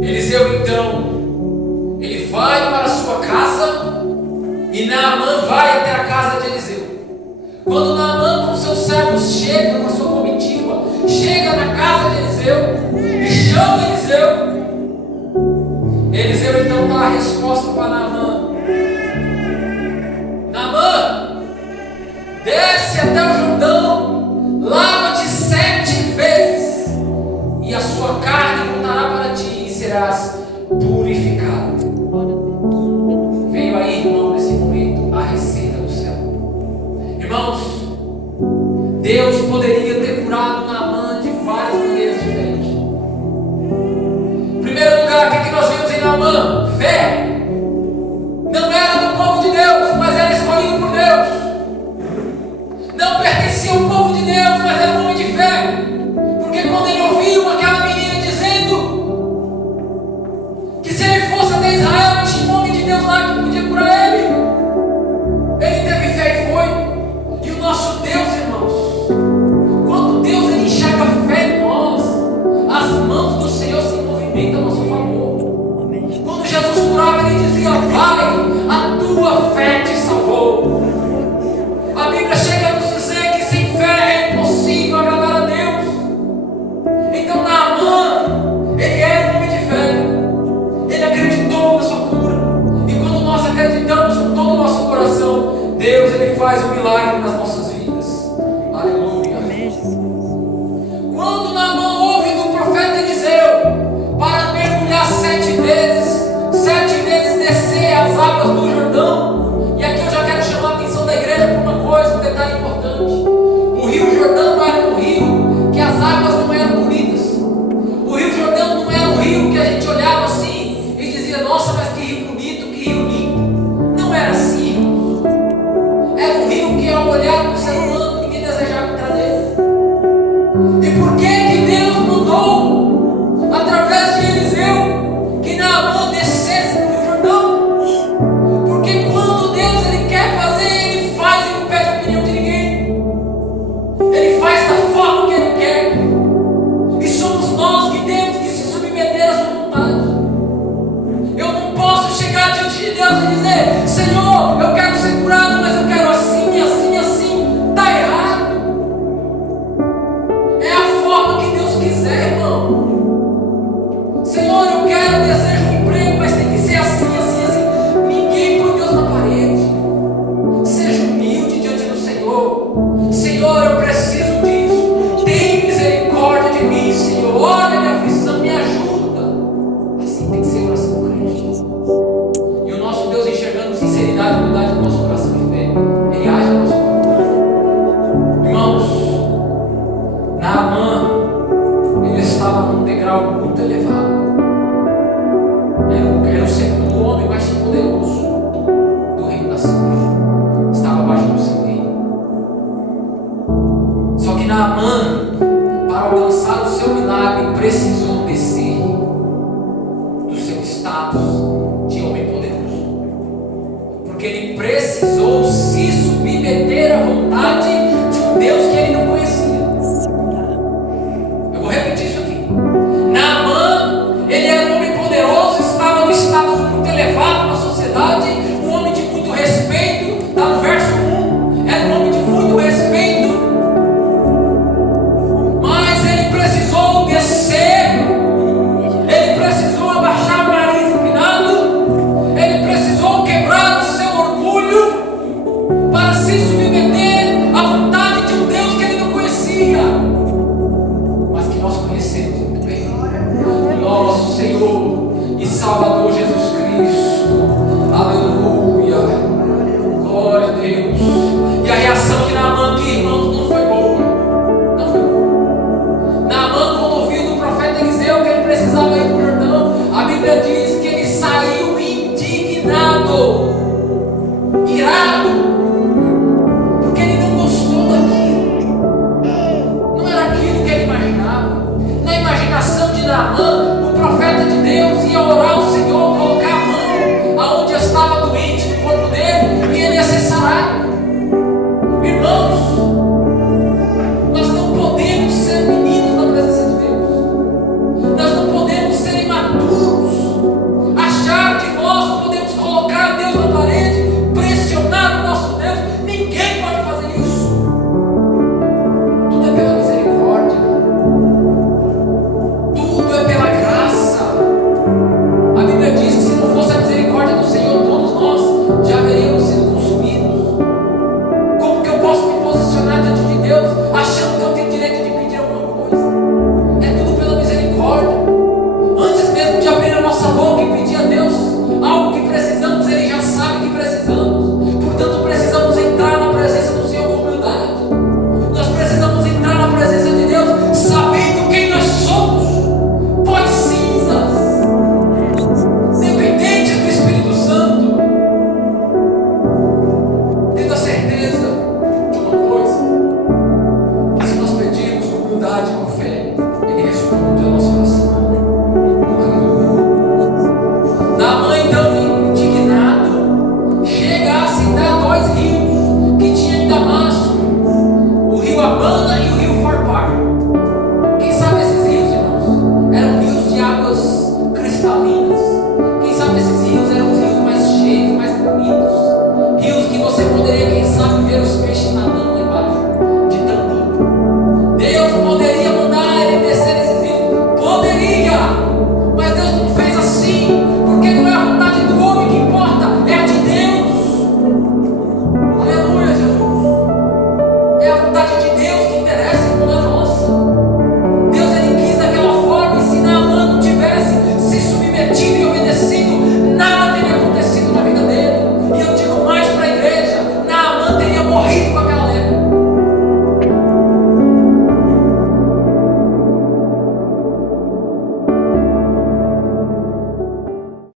Eliseu então, ele vai para a sua casa e Naamã vai até a casa de Eliseu. Quando Naamã com seus servos chega com a sua comitiva, chega na casa de Eliseu e chama Eliseu, Eliseu então dá a resposta para Naamã: Naamã, desce até o Jordão, lava-te 7 vezes e a sua carne voltará para ti e serás purificado. Veio aí, irmão, nesse momento a receita do céu. Irmãos, Deus poderia ter curado Naamã de várias maneiras diferentes. Em primeiro lugar, o que nós vemos em Naamã? Fé. Não era do povo de Deus, mas era escolhido por Deus. Não pertencia ao povo de Deus, mas era um homem de fé. Porque quando ele ouviu aquela menina dizendo que se ele fosse até Israel, tinha um homem de Deus lá que podia curar ele, ele teve fé e foi. E o nosso Deus, irmãos, quando Deus ele enxerga fé em nós, as mãos do Senhor se movimentam a nosso favor. Quando Jesus curava, ele dizia: vai, a tua fé te salvou. A Bíblia chega a nos dizer que sem fé é impossível agradar a Deus. Então Naamã, ele era um homem de fé. Ele acreditou na sua cura. E quando nós acreditamos com todo o nosso coração, Deus ele faz um milagre nas nossas vidas. Aleluia. Quando Naamã ouve do profeta Eliseu para mergulhar 7 vezes descer as águas do Jordão, e aqui eu já quero chamar a atenção da igreja para uma coisa, um detalhe importante. O rio Jordão não era um rio que as águas não eram bonitas. O rio Jordão não era um rio que a gente olhava assim e dizia: nossa, mas que rio bonito, que rio limpo. Não era assim, irmãos. Era um rio que ao olhar para o ser humano ninguém desejava entrar nele. E por que Deus mandou através de Eliseu que Naamã descesse no Rio Jordão? Porque quando Deus ele quer fazer, ele faz e não pede a opinião de ninguém. Ele faz da forma que ele quer. E somos nós que temos que se submeter à sua vontade. Eu não posso chegar diante de Deus e dizer: Senhor, eu quero ser curado, mas eu quero assim, assim, assim. Está errado. É a forma que Deus quiser, irmão. Senhor, eu quero, desejo um emprego, mas tem que ser assim, assim, assim. Ninguém põe Deus na parede. Seja humilde diante do Senhor. Senhor, eu preciso disso. Tem misericórdia de mim, Senhor. Olha minha aflição, me ajuda. Assim tem que ser oração do crente. E o nosso Deus, enxergando sinceridade e humildade do nosso coração de fé, ele age no nosso favor. Irmãos, Naamã, ele estava num degrau muito elevado. Era o segundo homem mais poderoso do reino da Síria. Estava abaixo do seu rei. Só que Naamã, para alcançar o seu milagre, precisou descer do seu status de homem poderoso. Porque ele precisou se submeter à vontade de um Deus que ele não conhecia. Eu vou repetir isso aqui. Naamã, ele era um homem poderoso, estava no status muito elevado na sociedade, um homem de muito respeito. Está no verso 1. Era um homem de muito respeito. Mas ele precisou descer. Ele precisou abaixar o nariz empinado. Ele precisou quebrar o seu orgulho para se submeter à vontade de um Deus que ele não conhecia, mas que nós conhecemos muito bem. Nosso Senhor e Salvador Jesus Cristo. Aleluia. Glória a Deus. E a reação de Naamã aqui, irmãos, não foi boa. Não foi boa. Naamã, quando ouviu do profeta Eliseu que ele precisava ir para o Jordão, a Bíblia diz que ele saiu indignado.